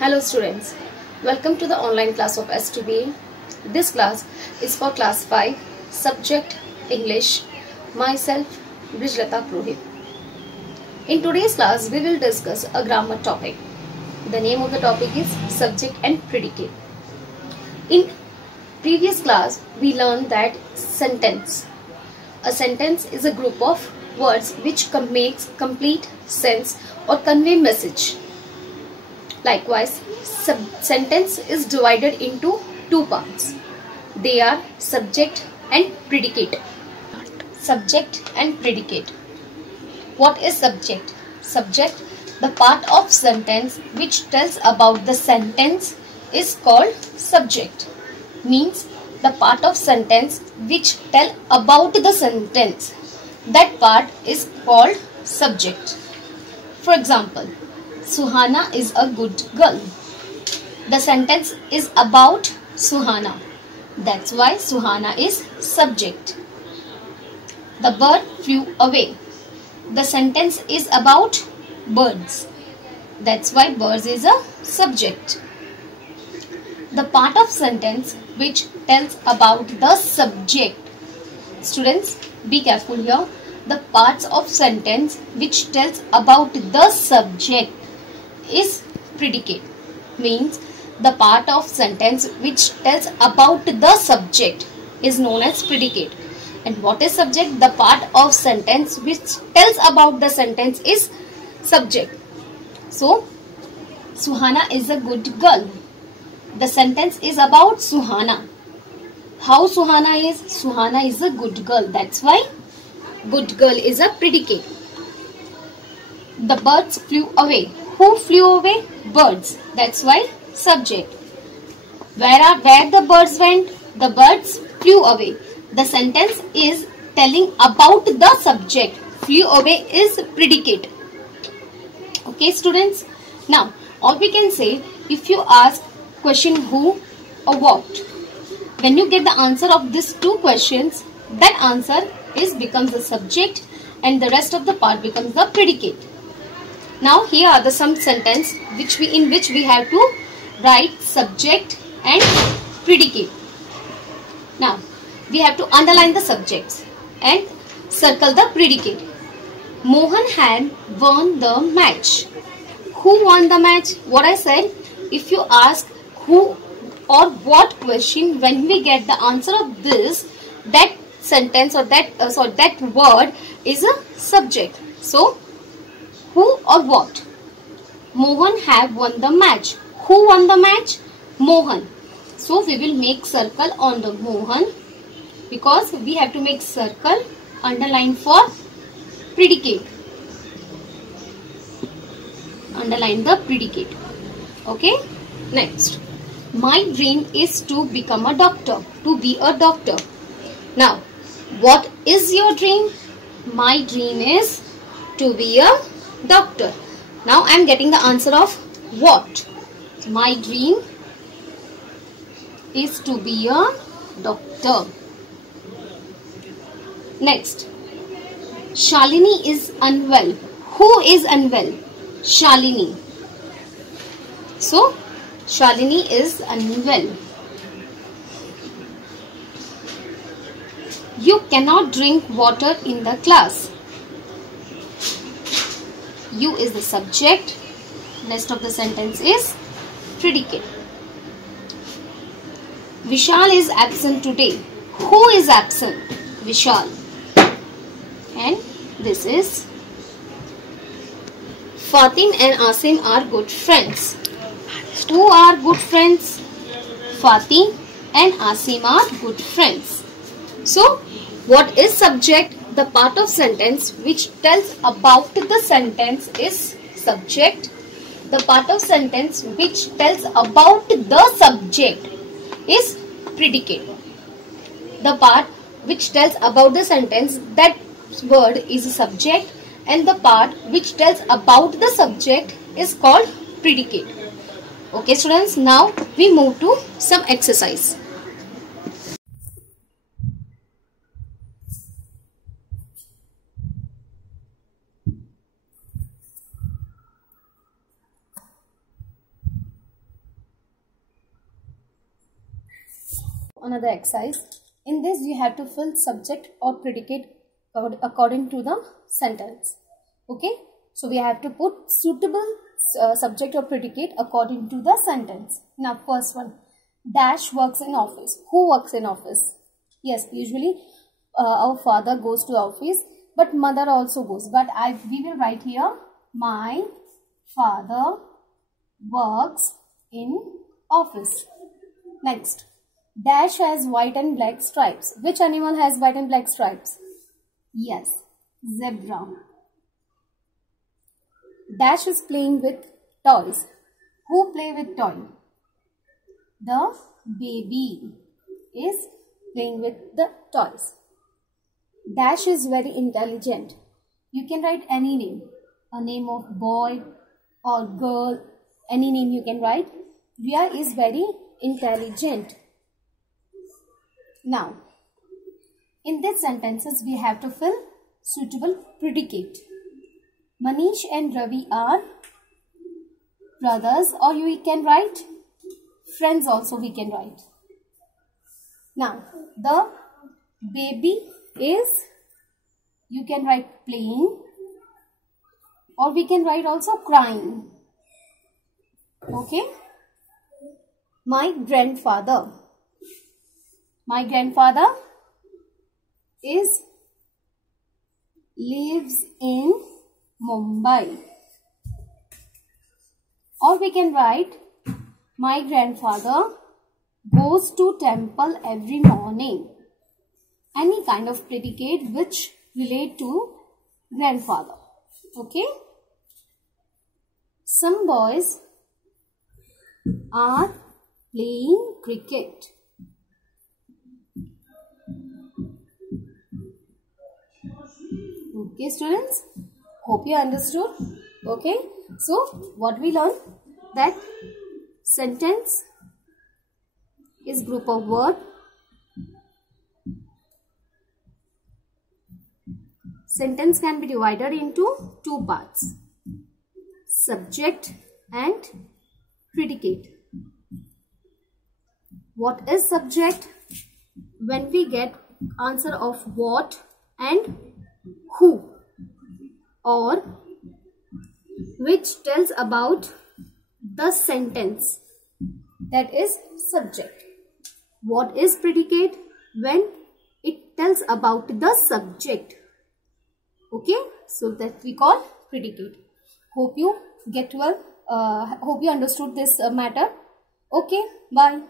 Hello students, welcome to the online class of STBA. This class is for class 5, subject English, myself Brijlata Purohit. In today's class we will discuss a grammar topic. The name of the topic is subject and predicate. In previous class we learned that sentence. A sentence is a group of words which makes complete sense or convey message. Likewise, sentence is divided into two parts. They are subject and predicate. Subject and predicate. What is subject? Subject, the part of sentence which tells about the sentence, is called subject. Means the part of sentence which tell about the sentence. That part is called subject. For example, Suhana is a good girl. The sentence is about Suhana. That's why Suhana is subject. The bird flew away. The sentence is about birds. That's why birds is a subject. The part of sentence which tells about the subject. Students, be careful here. The parts of sentence which tells about the subject is predicate. Means the part of sentence which tells about the subject is known as predicate. And what is subject? The part of sentence which tells about the sentence is subject. So, Suhana is a good girl. The sentence is about Suhana. How Suhana is? Suhana is a good girl. That's why good girl is a predicate. The birds flew away. Who flew away? Birds. That's why subject. Where the birds went? The birds flew away. The sentence is telling about the subject. Flew away is predicate. Okay, students. Now, all we can say, if you ask question who or what, when you get the answer of these two questions, that answer becomes the subject and the rest of the part becomes the predicate. Now here are the some sentence in which we have to write subject and predicate. Now we have to underline the subjects and circle the predicate. Mohan had won the match. Who won the match? What I said, if you ask who or what question, when we get the answer of this, that sentence or that word is a subject. So who or what? Mohan have won the match. Who won the match? Mohan. So we will make circle on the Mohan because we have to make circle underline for predicate. Underline the predicate. Okay. Next. My dream is to become a doctor. To be a doctor. Now, what is your dream? My dream is to be a doctor. Now I am getting the answer of what? My dream is to be a doctor. Next, Shalini is unwell. Who is unwell? Shalini. So, Shalini is unwell. You cannot drink water in the class. You is the subject. Rest of the sentence is predicate. Vishal is absent today. Who is absent? Vishal. And this is Fatim and Asim are good friends. Who are good friends? Fatim and Asim are good friends. So, what is subject? The part of sentence which tells about the sentence is subject. The part of sentence which tells about the subject is predicate. The part which tells about the sentence, that word is a subject, and the part which tells about the subject is called predicate. Okay students, now we move to some exercise. Another exercise. In this you have to fill subject or predicate according to the sentence. Okay, so we have to put suitable subject or predicate according to the sentence. Now first one, dash works in office. Who works in office? Yes, usually our father goes to office, but mother also goes. But we will write here, my father works in office. Next, dash has white and black stripes. Which animal has white and black stripes? Yes, zebra. Dash is playing with toys. Who play with toy? The baby is playing with the toys. Dash is very intelligent. You can write any name. A name of boy or girl. Any name you can write. Ria is very intelligent. Now, in these sentences we have to fill suitable predicate. Manish and Ravi are brothers, or we can write friends also we can write. Now, the baby is, you can write playing, or we can write also crying. Okay. My grandfather lives in Mumbai. Or we can write, my grandfather goes to temple every morning. Any kind of predicate which relate to grandfather. Okay. Some boys are playing cricket. Okay students, hope you understood. Okay, so what we learned, that sentence is group of word. Sentence can be divided into two parts, subject and predicate. What is subject? When we get answer of what and who, or which tells about the sentence, that is subject. What is predicate? When it tells about the subject. Okay, so that we call predicate. Hope you get well. Hope you understood this matter. Okay, bye.